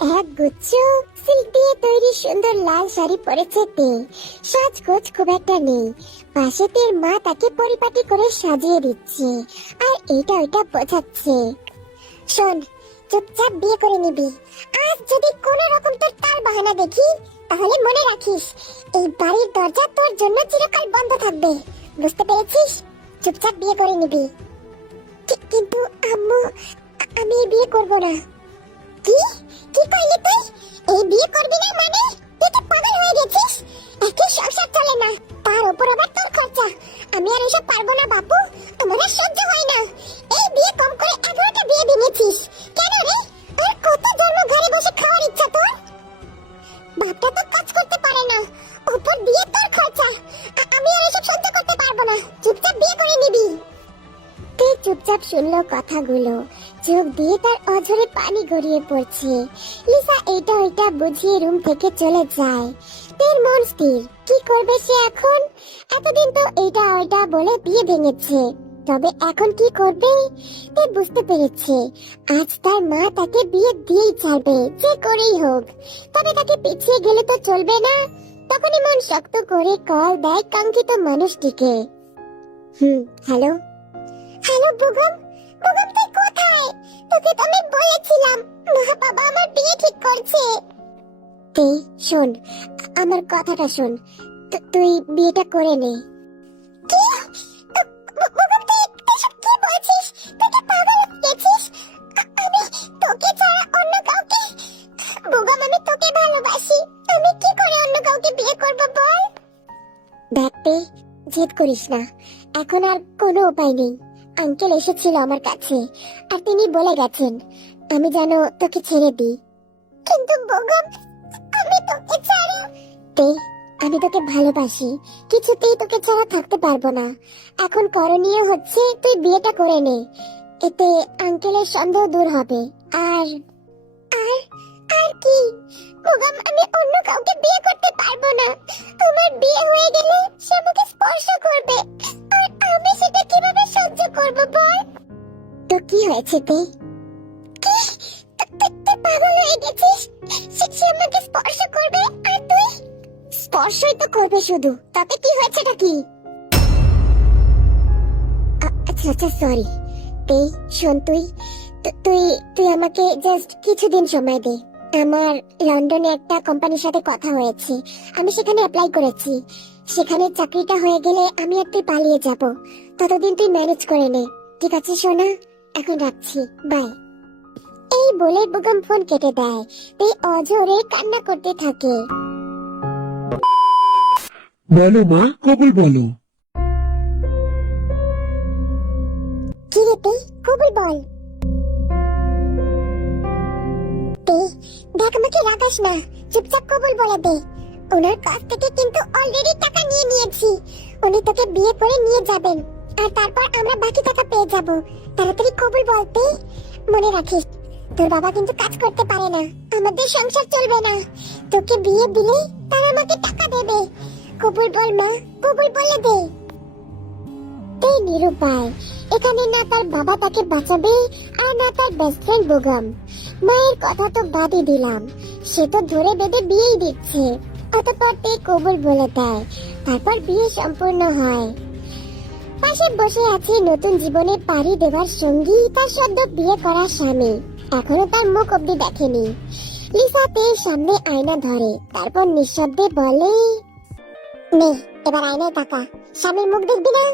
এক গুচ্ছ সিল্ক দিয়ে তৈরি সুন্দর লাল শাড়ি পরেছে তে। সাজগোজ খুব একটা নেই। পাশে তের মা তাকে পরিপাটি করে সাজিয়ে দিচ্ছে আর এটা ওইটা বোঝাচ্ছে। শোন, চুপচাপ বিয়ে করে নিবি। আজ যদি কোনো রকম তোর তাল বাহানা দেখি, তাহলে মনে রাখিস এই বাড়ির দরজা তোর জন্য চিরকাল বন্ধ থাকবে। বুঝতে পেরেছিস? চুপচাপ বিয়ে করে নিবি। কিন্তু আম্মু, আমি বিয়ে করব না। কি কি কইলি তুই? এই বিয়ে করবি না মানে? তুই তো পাগল হয়ে গেছিস। একই সংসার চলে না, তার উপর আবার তোর খরচা। আমি আর এসব পারবো না বাপু, আমার আর সহ্য হয় না। এই বিয়ে কম করে 11টা বিয়ে ভেঙেছিস কেন রে? আর কত জন্ম ঘরে বসে খাওয়ার ইচ্ছা তোর? বাপটা তো কাজ করতে পারে না, উপর দিয়ে তোর খরচা। আমি আর এসব সহ্য করতে পারবো না। চুপচাপ বিয়ে করে নিবি। তে চুপচাপ শুনলো কথাগুলো, চোখ দিয়ে তার অঝরে পানি গড়িয়ে পড়ছে। লিসা এটা ওইটা বুঝিয়ে রুম থেকে চলে যায়। তের মন স্থির, কি করবে সে এখন? এতদিন তো এটা ওইটা বলে বিয়ে ভেঙেছে, তবে এখন কি করবে? তে বুঝতে পেরেছে আজ তার মা তাকে বিয়ে দিয়েই ছাড়বে, যে করেই হোক। তবে তাকে পিছিয়ে গেলে তো চলবে না। তখনই মন শক্ত করে কল দেয় কাঙ্ক্ষিত মানুষটিকে। হ্যালো হ্যালো বুগম, বুগম তুই কোথায়? তোকে তো আমি বলেছিলাম মা বাবা আমার বিয়ে ঠিক করছে। তুই শোন, আমার কথাটা শোন, তুই বিয়েটা করে নে। কি? বুগম তুই এসব কি বলছিস? তুই কি পাগল হয়ে গেছিস? আমি তোকে ছাড়া অন্য কাউকে? বুগম আমি তোকে ভালোবাসি, আমি কি করে অন্য কাউকে বিয়ে করব বল? দেখতে জেদ করিস না, এখন আর কোনো উপায় নেই। আঙ্কেল এসেছিল আমার কাছে আর তিনি বলে গেছেন আমি যেন তোকে ছেড়ে দিই। কিন্তু বগম আমি তোকে ছাড়া। আমি তোকে ভালোবাসি, কিছুতেই তোকে ছাড়া থাকতে পারবো না। এখন করণীয় হচ্ছে তুই বিয়েটা করে নে, এতে আঙ্কেলের সন্দেহ দূর হবে। আর আর আর কি বগম, আমি অন্য কাউকে বিয়ে করতে পারবো না। তোমার বিয়ে হয়ে গেলে সে আমাকে স্পর্শ করবে, আর আমি সেটা কিভাবে সহ্য করব বল? তো কি হয়েছে তুই পাগল হয়ে গেছিস? সে আমাকে স্পর্শ করবে আর তুই? স্পর্শই তো করবে শুধু, তাতে কি হয়েছেটা কি? আচ্ছা আচ্ছা সরি। শোন, তুই তুই তুই আমাকে জাস্ট কিছুদিন সময় দে। আমার লন্ডনে একটা কোম্পানির সাথে কথা হয়েছে, আমি সেখানে অ্যাপ্লাই করেছি। সেখানে চাকরিটা হয়ে গেলে আমি আর তুই পালিয়ে যাব। ততদিন তুই ম্যানেজ করে নে, ঠিক আছে সোনা? এখন রাখছি, বাই। এই বলে বুগম ফোন কেটে দেয়। তুই অঝরে কান্না করতে থাকে। বলো মা, কবুল বলো। কি রে তুই, কবুল বল। দেখ আমাকে রাগাস না, চুপচাপ কবুল বলে দে। ওনার কাছ থেকে কিন্তু অলরেডি টাকা নিয়ে নিয়েছি। উনি তোকে বিয়ে করে নিয়ে যাবেন, আর তারপর আমরা বাকি টাকা পেয়ে যাব। তাড়াতাড়ি কবুল বলতে। মনে রাখিস তোর বাবা কিন্তু কাজ করতে পারে না, আমাদের সংসার চলবে না। তোকে বিয়ে দিলে তারা আমাকে টাকা দেবে। কবুল বল মা, কবুল বলে দে। এই নিরুপায়, এখানে না তার বাবা তাকে বাঁচাবে আর না তার বেস্ট ফ্রেন্ড বুগম। মায়ের কথা তো বাদই দিলাম, সে তো ধরে বেঁধে বিয়েই দিচ্ছে। অতঃপর তে কবুল বলে দেয়, তারপর বিয়ে সম্পূর্ণ হয়। পাশে বসে আছে নতুন জীবনে পাড়ি দেওয়ার সঙ্গী, তার সদ্য বিয়ে করা স্বামী। এখনো তার মুখ অব্দি দেখেনি। লিসা তের সামনে আয়না ধরে, তারপর নিঃশব্দে বলে, নে এবার আয়নায় তাকা, স্বামীর মুখ দেখবি না?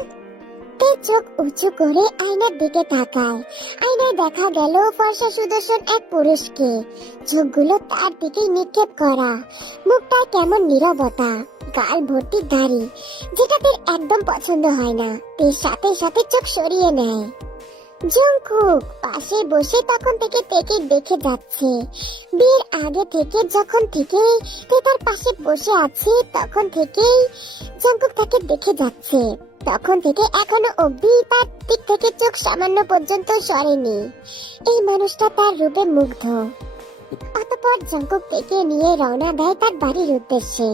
তে চোখ উঁচু করে আয়নার দিকে তাকায়। আয়নায় দেখা গেল ফর্সা সুদর্শন এক পুরুষকে, চোখগুলো তার দিকে নিক্ষেপ করা। মুখটায় কেমন নীরবতা, গাল ভর্তি দাড়ি, যেটা তের একদম পছন্দ হয় না। তের সাথে সাথে চোখ সরিয়ে নেয়। জংকুক পাশে বসে তখন থেকে তেকে দেখে যাচ্ছে। বিয়ের আগে থেকে যখন থেকে তে তার পাশে বসে আছে, তখন থেকেই জংকুক তাকে দেখে যাচ্ছে। তখন থেকে এখনো অবধি তার দিক থেকে চোখ সামান্য পর্যন্ত সরেনি। এই মানুষটা তার রূপে মুগ্ধ। অতঃপর জংকুক তেকে নিয়ে রওনা দেয় তার বাড়ির উদ্দেশ্যে।